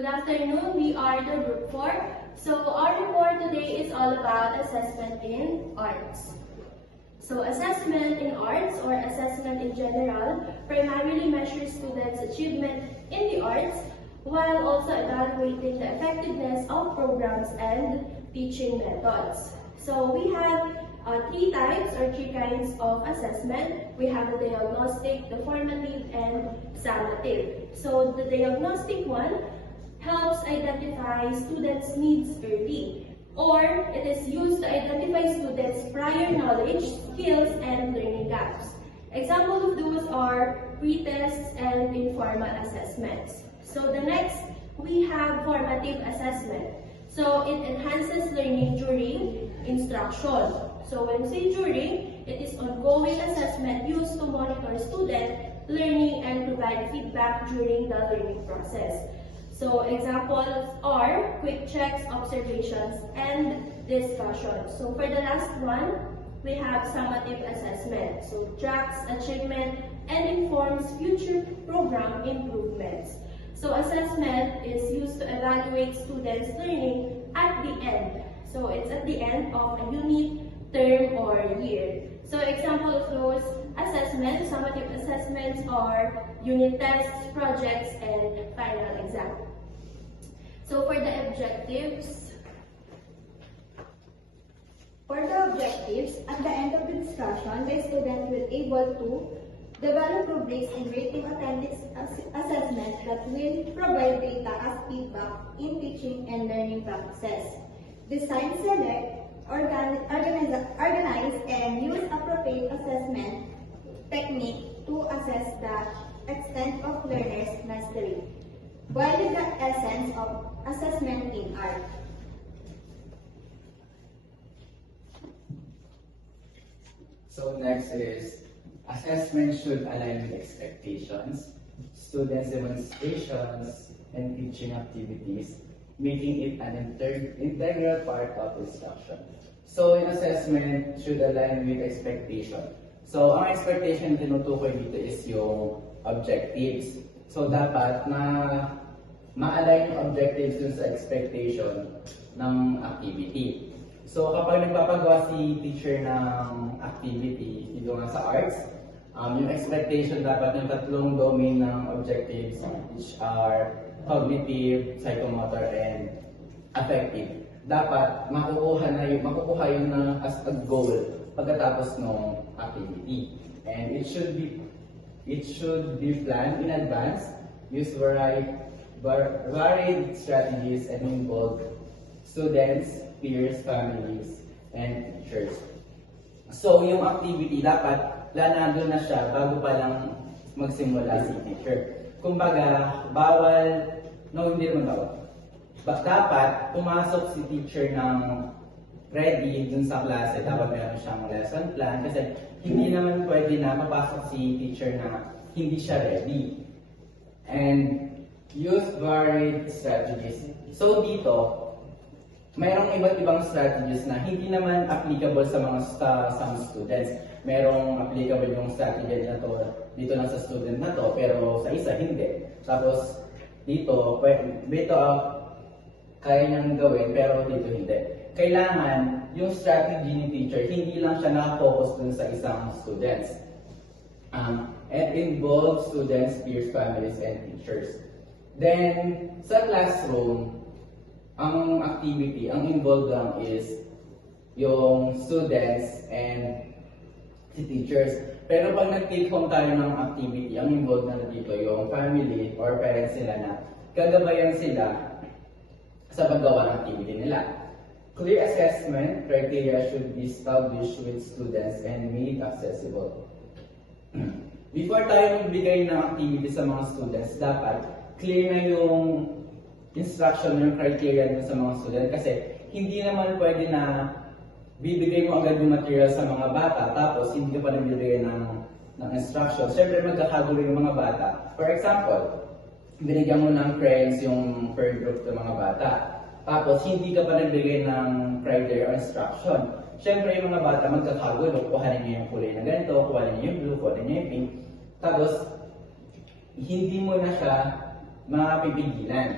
Good afternoon, we are the Group 4. So our report today is all about assessment in arts. So assessment in arts or assessment in general primarily measures students' achievement in the arts while also evaluating the effectiveness of programs and teaching methods. So we have three kinds of assessment. We have the diagnostic, the formative, and summative. So the diagnostic one helps identify students' needs early, or it is used to identify students' prior knowledge, skills, and learning gaps. Examples of those are pre-tests and informal assessments. So the next, we have formative assessment. So it enhances learning during instruction. So when we say during, it is ongoing assessment used to monitor student learning and provide feedback during the learning process. So examples are quick checks, observations, and discussions. So for the last one, we have summative assessment. So tracks achievement and informs future program improvements. So assessment is used to evaluate students' learning at the end. So it's at the end of a unit, term, or year. So example of those assessments, summative assessments are unit tests, projects, and final exam. So for the objectives, at the end of the discussion, the student will be able to develop rubrics and rating attendance assessments that will provide data as feedback in teaching and learning practices. Design, select, organize, and use appropriate assessment technique to assess the extent of learners' mastery. What is the essence of assessment in art? So next is, assessment should align with expectations, students' demonstrations, and teaching activities, making it an integral part of instruction. So in assessment, should align with expectation. So ang expectation tinutukoy dito is yung objectives. So dapat na ma-align yung objectives dun sa expectation ng activity. So kapag nagpapagawa si teacher ng activity dito nga sa arts, yung expectation dapat yung tatlong domain ng objectives, which are cognitive, psychomotor, and affective. Dapat makukuha yun na as a goal pagkatapos ng activity. And it should be planned in advance, use varied strategies, and involve students, peers, families, and teachers. So yung activity dapat planado na siya bago pa lang magsimula si teacher. Kumbaga, hindi naman bawal. Dapat pumasok si teacher ng ready dun sa klase, dapat meron siyang lesson plan kasi hindi naman pwede na mapasok si teacher na hindi siya ready. And use varied strategies. So dito, mayroong iba't ibang strategies na hindi naman applicable sa some students. Merong applicable yung strategy na to dito lang sa student na to, pero sa isa hindi. Tapos dito kaya niyang gawin, pero dito hindi. Kailangan yung strategy ni teacher, hindi lang siya nakafocus dun sa isang students. And involve students, peers, families, and teachers. Then, sa classroom, ang activity, ang involved lang is yung students and si teachers. Pero pag nag-take home tayo ng activity, ang involved na dito yung family or parents nila na gagabayan sila sa paggawa ng activity nila. Clear assessment criteria should be established with students and made accessible. Before tayo magbigay ng activity sa mga students, dapat clear na yung instruction, yung criteria dun sa mga students kasi hindi naman pwede na bibigay mo agad yung material sa mga bata tapos hindi ka pa nagbibigay ng instruction. Siyempre magkakagulo yung mga bata. For example, binigyan mo ng crayons yung per group ng mga bata. Tapos hindi ka pa nagbigay ng criteria or instruction. Siyempre yung mga bata magkakagulo, kuhanin niyo yung kulay na ganito, kuhanin niyo yung blue, kuhanin niyo yung pink. Tapos hindi mo na siya mapipigilan.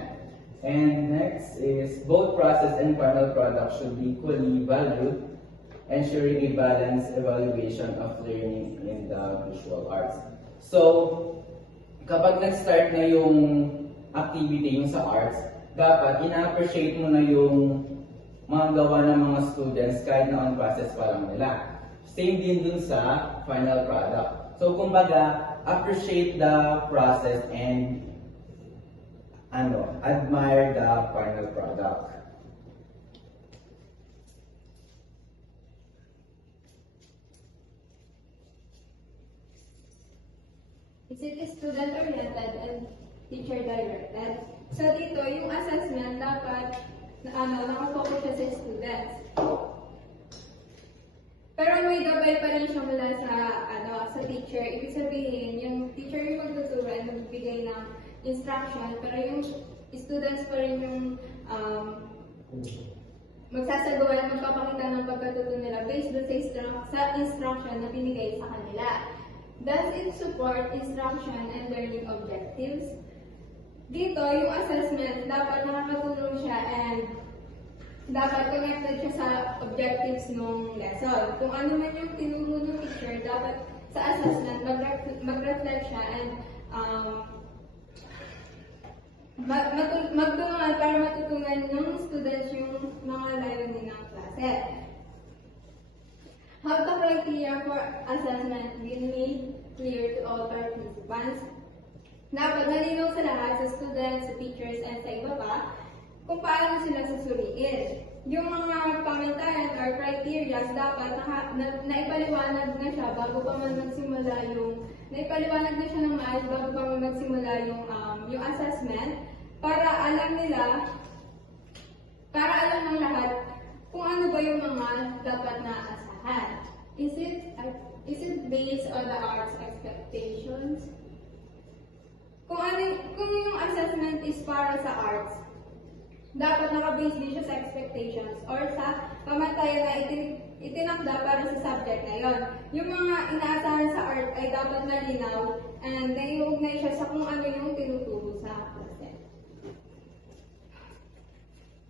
And next is both process and final product should be equally valued, ensuring a balanced evaluation of learning in the visual arts. So, kapag nag-start na yung activity, yung sa arts, dapat ina-appreciate mo na yung mga gawa ng mga students kahit na on process pa lang nila. Same din dun sa final product. So, kumbaga, appreciate the process and admire the final product. Is it student-oriented and teacher-directed? So dito, yung assessment dapat nakafocus siya sa students. Pero may gabay pa rin siya mula sa teacher. Ibig sabihin, yung teacher yung magtuturo at magbibigay ng instruction, pero yung students pa rin yung magsasagawa at magpapakita ng pagkatuto nila based sa instruction na binigay sa kanila. Does it support instruction and learning objectives? Dito, yung assessment, dapat nakakatulong siya and dapat connected siya sa objectives ng lesson. Kung ano man yung tinuro ng teacher, dapat sa assessment, mag-reflect siya and magtulungan para matutunan ng students yung mga layunin ng klase. How the criteria for assessment will made clear to all participants. Dapat malinaw sa lahat, sa students, sa teachers, and sa iba pa, kung paano sila susuriin. Yung mga pamasahe or criteria dapat naipaliwanag na siya bago pa man magsimula naipaliwanag na siya ng maayos bago pa man magsimula yung assessment para alam ng lahat kung ano ba yung mga dapat na asahan. Is it based on the arts expectations? Kung yung assessment is para sa arts, dapat naka-base din siya sa expectations or sa pamantayan na itinakda para sa subject na yon. Yung mga inaasahan sa art ay dapat malinaw and naiugnay siya sa kung ano yung tinuturo sa klase.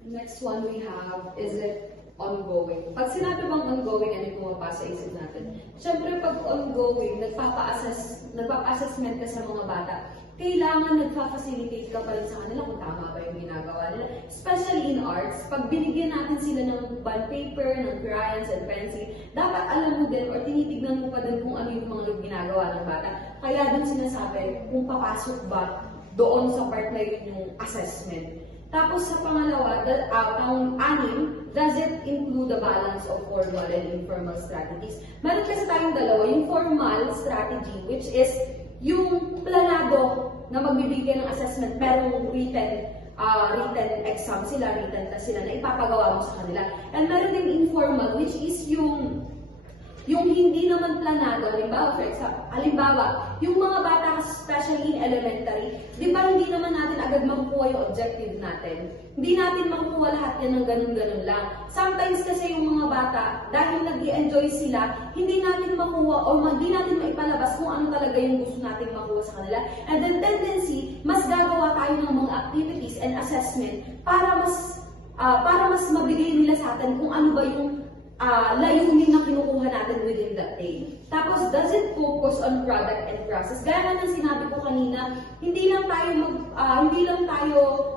Next one we have, is it ongoing? Pag sinabi bang ongoing, ano yung pumapasa sa isip natin? Siyempre, pag ongoing, nagpapa-assessment ka sa mga bata, kailangan nagpa-facilitate ka pa rin sa kanila kung tama ba yung ginagawa nila. Especially in arts, pag binigyan natin sila ng bond paper, ng crayons and pencil, dapat alam mo din or tinitignan mo pa din kung ano yung mga ginagawa ng bata. Kaya dun sinasabi kung papasok ba doon sa part na yun yung assessment. Tapos sa pangalawa, pang-anim, does it include the balance of formal and informal strategies? Meron kasi tayong dalawa, yung formal strategy, which is yung planado na magbibigay ng assessment, merong written exam sila, written test sila na ipapagawa mo sa kanila. And meron din informal, which is yung hindi naman planado. Halimbawa, yung mga bata, especially in elementary, di ba hindi naman natin agad makukuha yung objective natin? Hindi natin makukuha lahat yan ng ganun-ganun lang. Sometimes kasi yung mga bata, dahil nag-i-enjoy sila, hindi natin makuha o hindi natin maipalabas kung ano talaga yung gusto natin makuha sa kanila. And then tendency, mas gagawa tayo ng mga activities and assessment para mas mabigay nila sa atin kung ano ba yung layunin na kinukuha natin within that day. Tapos, does it focus on product and process? Gaya na ng sinabi ko kanina, hindi lang tayo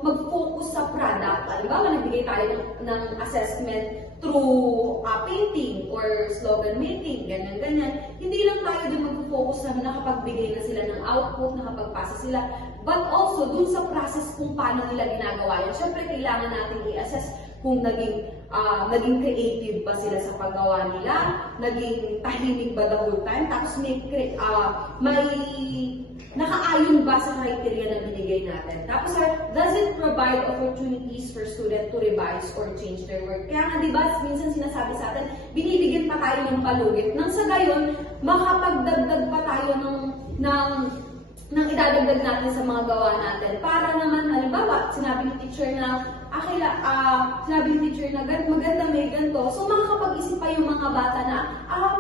mag-focus sa product. Halimbawa, nagbigay tayo ng assessment through painting or slogan making, ganyan-ganyan. Hindi lang tayo din mag-focus na nakapagbigay na sila ng output, nakapagpasa sila, but also dun sa process kung paano nila ginagawa yun. Siyempre, kailangan natin i-assess kung naging creative ba sila sa paggawa nila, naging tahimik ba the whole time, tapos may nakaayon ba sa criteria na binigay natin. Tapos, does it provide opportunities for students to revise or change their work? Kaya nga, di ba, minsan sinasabi sa atin, binibigyan pa tayo ng palugit. Nang sa gayon, makapagdagdag pa tayo ng idadagdag natin sa mga gawa natin. Para naman, halimbawa, sinabi ng teacher na, maganda may ganito. So, makakapag-isip pa yung mga bata na,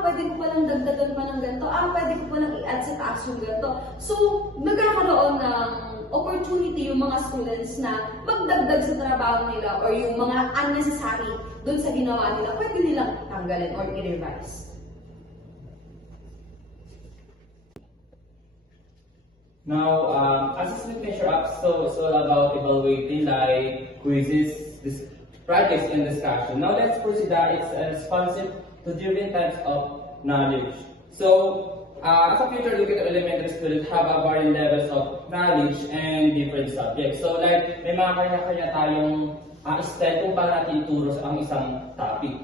pwede ko palang dagdagan pa ng ganito, pwede ko palang i-add sa taas yung ganito. So, nagkakaroon ng opportunity yung mga students na magdagdag sa trabaho nila or yung mga unnecessary dun sa ginawa nila, pwede nilang tanggalin or i-revise. Now, assessment measure up, so it's all about evaluating like quizzes, this projects and discussion. Now let's proceed that it's responsive to different types of knowledge. So, as a future educator, elementary students have a varying levels of knowledge and different subjects. So like, may mga kanya-kanya tayong style kung paano natin ituro ang isang topic.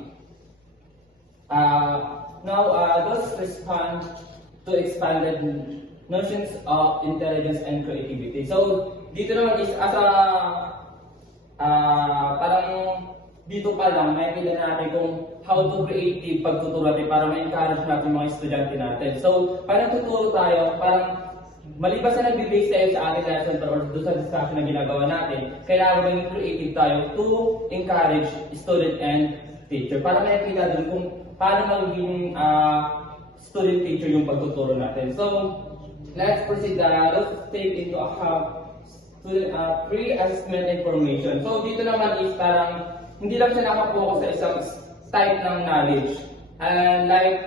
Those respond to expanded notions of intelligence and creativity. So, dito naman is as a parang dito pa lang makikita natin kung how to creative pagtuturo natin para ma-encourage natin mga estudyante natin. So, parang tuturo tayo, parang maliban sa nag-base tayo sa ating lesson or doon sa discussion na ginagawa natin, kailangan maging creative tayo to encourage student and teacher para makikita doon kung paano magiging student-teacher yung pagtuturo natin. So, let's proceed. Let's take into account pre-assessment information. So, dito naman is parang hindi lang siya nakapokus sa isang type ng knowledge. And like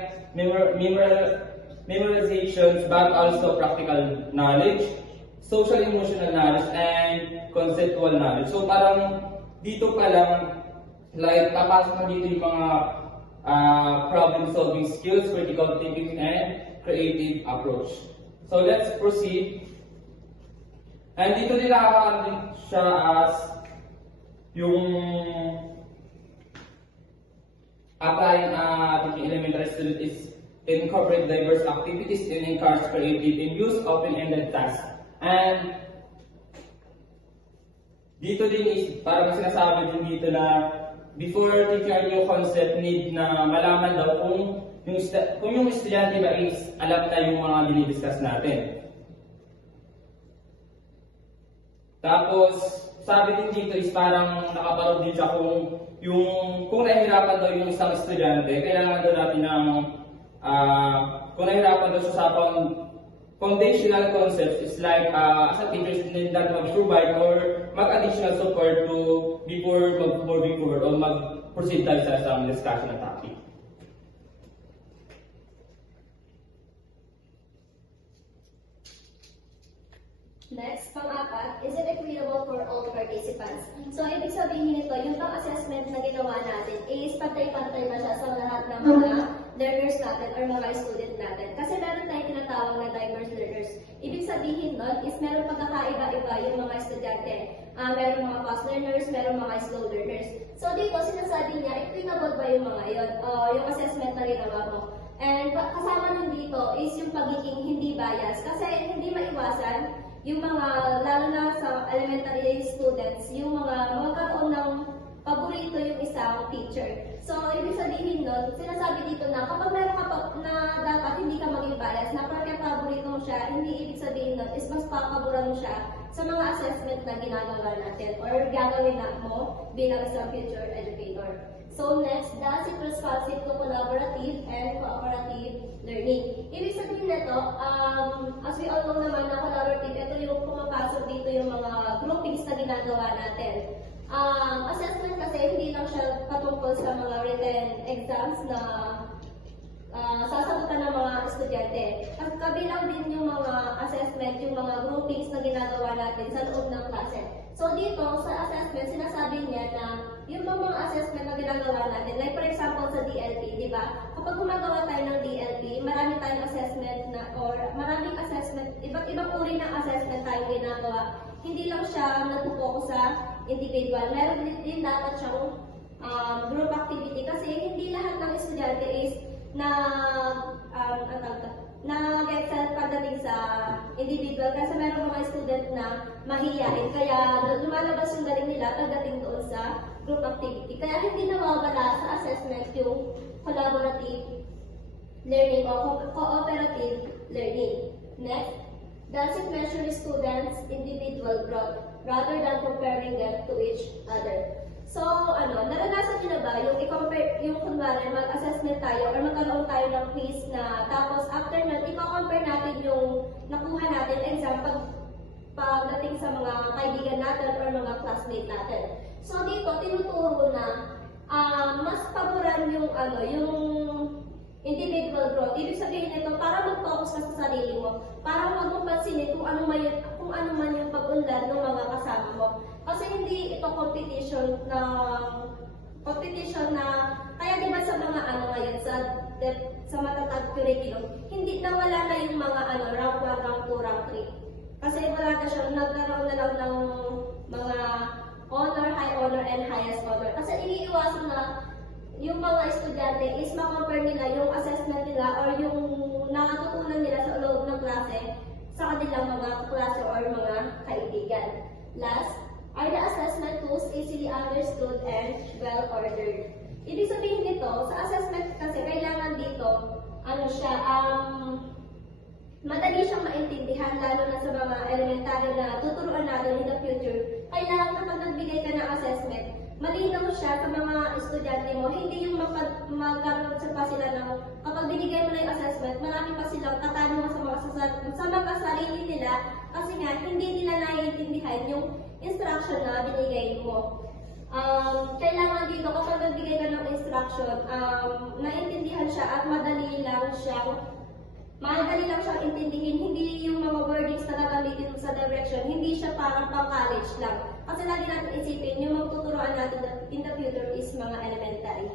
memorizations, but also practical knowledge, social emotional knowledge, and conceptual knowledge. So, parang dito pa lang, like, papasok na dito yung mga problem-solving skills, critical thinking, and creative approach. So let's proceed. And dito din nakakaandin siya as yung applying teaching elementary student is incorporate diverse activities and encourage creative and use open-ended tasks. And dito din is parang sinasabi din dito na before teaching yung concept need na malaman daw kung yung estudyante ba is alam na yung mga dinidiscuss natin. Tapos, sabi din dito is parang nakaparod din siya kung nahihirapan daw yung isang estudyante, kailangan daw natin ng kung nahihirapan daw siya sa foundational concepts is like as a teacher need that mag-provide or mag-additional support to before moving forward or mag-proceed tayo sa isang discussion na topic. Next, pang-apat, is it equitable for all participants? So, ibig sabihin nito, yung pang-assessment na ginawa natin is pantay-pantay ba siya sa lahat ng mga learners natin or mga student natin. Kasi meron tayong tinatawag na diverse learners. Ibig sabihin nun is meron pagkakaiba-iba yung mga estudyante. Meron mga fast learners, meron mga slow learners. So, dito, sinasabi niya, equitable ba yung mga yun, yung assessment na ginawa mo? And kasama nun dito is yung pagiging hindi bias. Kasi hindi maiwasan yung mga, lalo na sa elementary students, yung mga magkaroon ng paborito yung isang teacher. So, ibig sabihin nun, sinasabi dito na kapag meron ka na dapat hindi ka maging bias, na parang paborito mo siya, hindi ibig sabihin nun is mas pakaburan mo siya sa mga assessment na ginagawa natin or gagawin na mo bilang isang future educator. So next, does it responsive to collaborative and cooperative learning? Ibig sabihin nito, as we all know naman na collaborative, ito yung pumapasok dito yung mga groupings na ginagawa natin. Assessment kasi hindi lang siya patungkol sa mga written exams na sasagutan ng mga estudyante. At kabilang din yung mga assessment, yung mga groupings na ginagawa natin sa loob ng klase. So dito, sa assessment, sinasabi niya na yung mga assessment na ginagawa natin, like for example sa DLP, di ba? Kapag gumagawa tayo ng DLP, marami tayong assessment na, or maraming assessment, ibang uri ng assessment tayong ginagawa. Hindi lang siya nagpo-focus sa individual. Meron din dapat siyang group activity kasi hindi lahat ng estudyante is nag-excel pagdating sa individual kasi meron mga student na mahihiyain kaya lumalabas yung galing nila pagdating doon sa group activity. Kaya hindi nawawala sa assessment yung collaborative learning o cooperative learning. Next, does it measure students' individual growth rather than comparing them to each other? So, naranasan nyo na ba yung i-compare, yung kunwari mag-assessment tayo or magkaroon tayo ng quiz na tapos after nun, i-compare natin yung nakuha natin exam pagdating sa mga kaibigan natin or mga classmate natin. So dito, tinuturo na mas paboran yung individual growth. Ibig sabihin nito, para mag-focus ka sa sarili mo, para huwag mong pansinin kung ano man yung pag-unlad ng mga kasama mo. Kasi hindi ito competition na, kaya diba sa mga ngayon, sa matatag curriculum, hindi nawala na yung mga rank 1, rank 2, rank 3. Kasi wala na siya, nagkaroon na lang ng mga honor, high honor, and highest honor. Kasi iniiwasan na yung mga estudyante is makompare nila yung assessment nila or yung nakatutunan nila sa loob ng klase sa kanilang mga klase or mga kaibigan. Last, are the assessment tools easily understood and well-ordered? Ibig sabihin nito, sa assessment kasi kailangan dito, madali siyang maintindihan, lalo na sa mga elementary na tuturuan natin in the future. Kailangan kapag nagbigay ka ng assessment, malinaw siya sa mga estudyante mo, hindi yung magkaroon pa sila ng, kapag binigay mo na yung assessment, marami pa silang katanungan sa mga sarili nila, kasi nga, hindi nila naiintindihan yung instruction na binigay mo. Kailangan dito, kapag nagbigay ka ng instruction, naintindihan siya at madali lang siyang intindihin, hindi yung mga wordings na gagamitin mo sa direction, hindi siya parang pang-college lang. Kasi lagi natin isipin, yung magtuturuan natin in the future is mga elementary.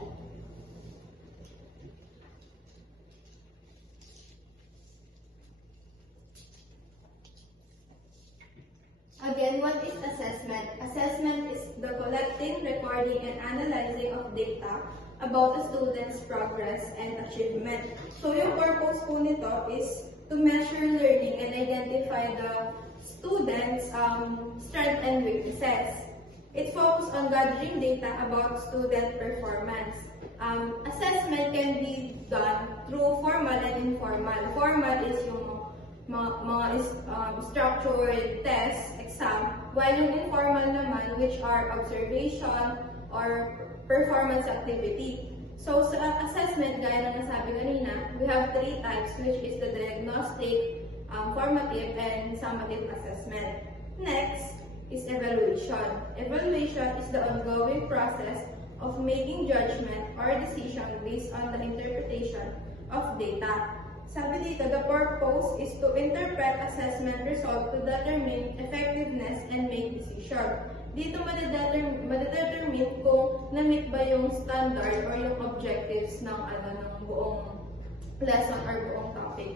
Again, what is assessment? Assessment is the collecting, recording, and analyzing of data about a student's progress and achievement. So, yung purpose po nito is to measure learning and identify the students' strengths and weaknesses. It focuses on gathering data about student performance. Assessment can be done through formal and informal. Formal is yung mga structured tests, exam, while yung informal naman, which are observation or performance activity. So sa assessment, gaya na nasabi kanina, we have 3 types, which is the diagnostic, formative, and summative assessment. Next is evaluation. Evaluation is the ongoing process of making judgment or decision based on the interpretation of data. Sabi dito, the purpose is to interpret assessment result to determine effectiveness and make decision. Dito madetermine kung na-meet ba yung standard or yung objectives ng buong lesson or buong topic.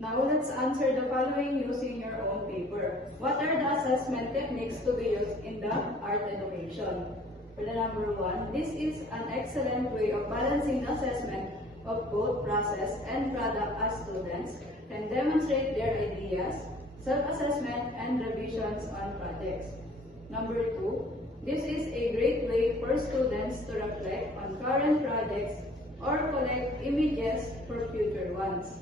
Now let's answer the following using your own paper. What are the assessment techniques to be used in the art education? For the number 1, this is an excellent way of balancing the assessment of both process and product as students can demonstrate their ideas, self-assessment, and revisions on projects. Number 2, this is a great way for students to reflect on current projects or collect images for future ones.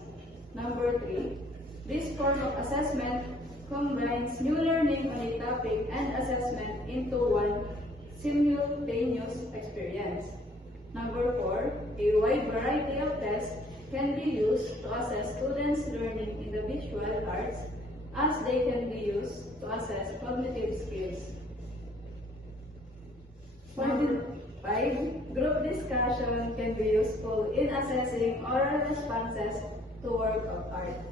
Number 3, this form of assessment combines new learning on a topic and assessment into one simultaneous experience. Number 4, a wide variety of tests can be used to assess students' learning in the visual arts, as they can be used to assess cognitive skills. Number 5, group discussion can be useful in assessing oral responses to work of art.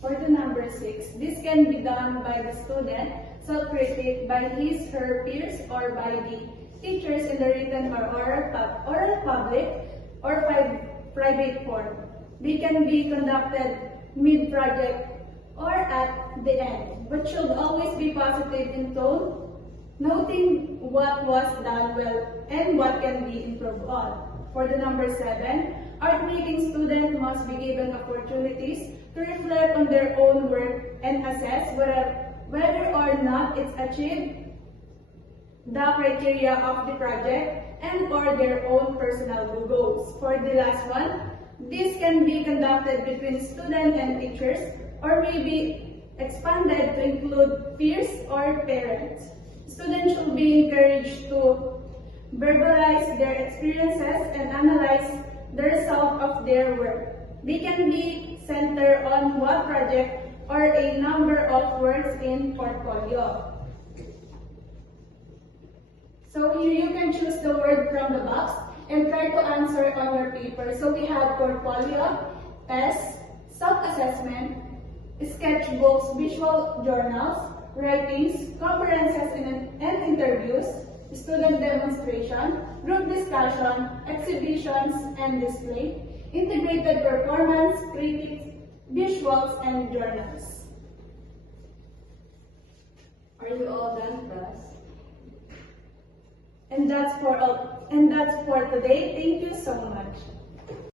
For the number 6, this can be done by the student, self-critic, by his, her peers, or by the teachers in the written or oral public or private form. They can be conducted mid-project or at the end, but should always be positive in tone, noting what was done well and what can be improved on. For the number 7, art-making students must be given opportunities to reflect on their own work and assess whether or not it's achieved the criteria of the project and or their own personal goals. For the last one, this can be conducted between students and teachers or may be expanded to include peers or parents. Students should be encouraged to verbalize their experiences, and analyze the result of their work. They can be centered on one project or a number of works in portfolio. So here you can choose the word from the box and try to answer on your paper. So we have portfolio, tests, self-assessment, sketchbooks, visual journals, writings, conferences and interviews, student demonstration, group discussion, exhibitions and display, integrated performance, critics, visuals, and journals. Are you all done, class? And that's for today. Thank you so much.